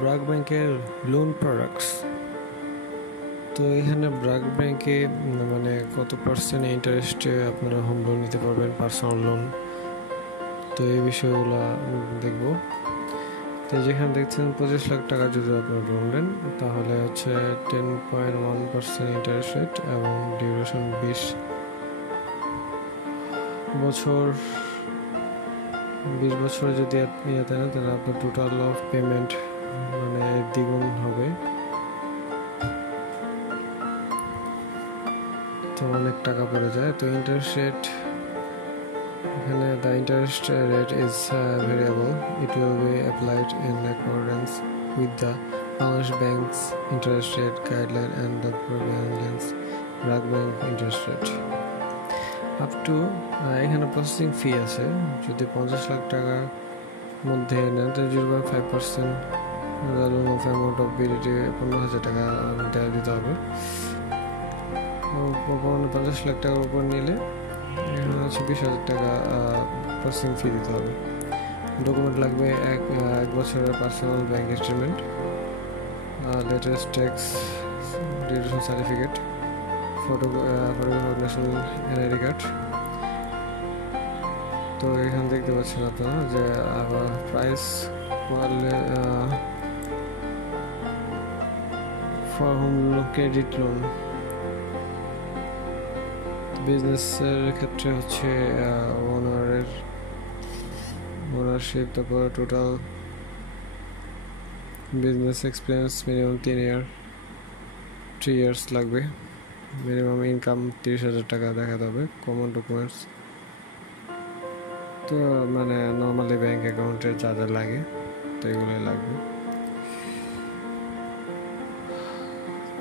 ব্র্যাক ব্যাংকের loan products. তো এখানে ব্র্যাক ব্যাংকে মানে কত পার্সেন্ট ইন্টারেস্টে আপনারা হোম লোন নিতে পারবেন, পার্সোনাল লোন। তো এই বিষয়গুলো দেখব। তো যেখানে দেখছেন 25 লাখ টাকা যদি আপনারা লোন নেন তাহলে হচ্ছে 10.1% ইন্টারেস্ট রেট এবং ডিউরেশন 20 বছর। 20 বছর যদি ইয়েতে নেন তাহলে আপনার টোটাল অফ পেমেন্ট মানে দ্বিগুণ হবে। তো অনেক টাকা পড়ে যায়। তো ইন্টারেস্ট রেট এখানে the interest rate is variable. It will be applied in accordance with the Bangladesh Bank's interest rate guideline and the prevalence BRAC bank interest rate. Up to এখানে প্রসেসিং ফি আছে। যদি 50 লাখ টাকার মধ্যে নেন তো 0.5% loan of amount of BDT 15,000 টাকা দিতে হবে। 50 লাখ টাকার উপর নিলে এখানে হচ্ছে 20,000 টাকা প্রসেসিং ফি দিতে হবে। ডকুমেন্ট লাগবে এক বছরের personal bank statement, latest tax deduction certificate, photograph national NID card. তো এখানে দেখতে পাচ্ছেন আপনারা যে আবার price for home credit loan. বিজনেসের ক্ষেত্রে হচ্ছে ওনারশিপ, তারপর total business experience minimum 3 years লাগবে। মিনিমাম ইনকাম 30,000 টাকা দেখাতে হবে। কমন ডকুমেন্টস তো মানে নর্মালি ব্যাংক অ্যাকাউন্টের যা যা লাগে তো এগুলোই লাগবে।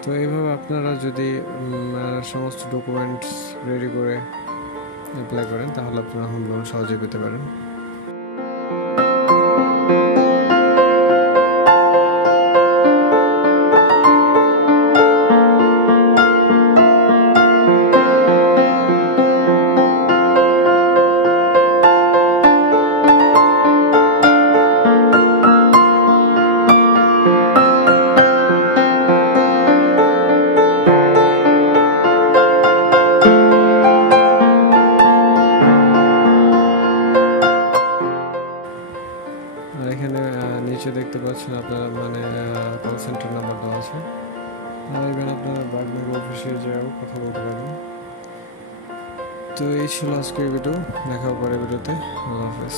তো এইভাবে আপনারা যদি সমস্ত ডকুমেন্টস রেডি করে অ্যাপ্লাই করেন তাহলে আপনারা হোম লোন সহজে পেতে পারেন। আর এখানে নিচে দেখতে পাচ্ছেন আপনারা মানে কল সেন্টার নাম্বার দেওয়া আছে। আর এখানে আপনারা ব্র্যাক ব্যাংক অফিসে যাও কথা বলতে পারবেন। তো এই ছিল আজকের ভিডিও। দেখা হবে পরের ভিডিওতে। আল্লাহ হাফেজ।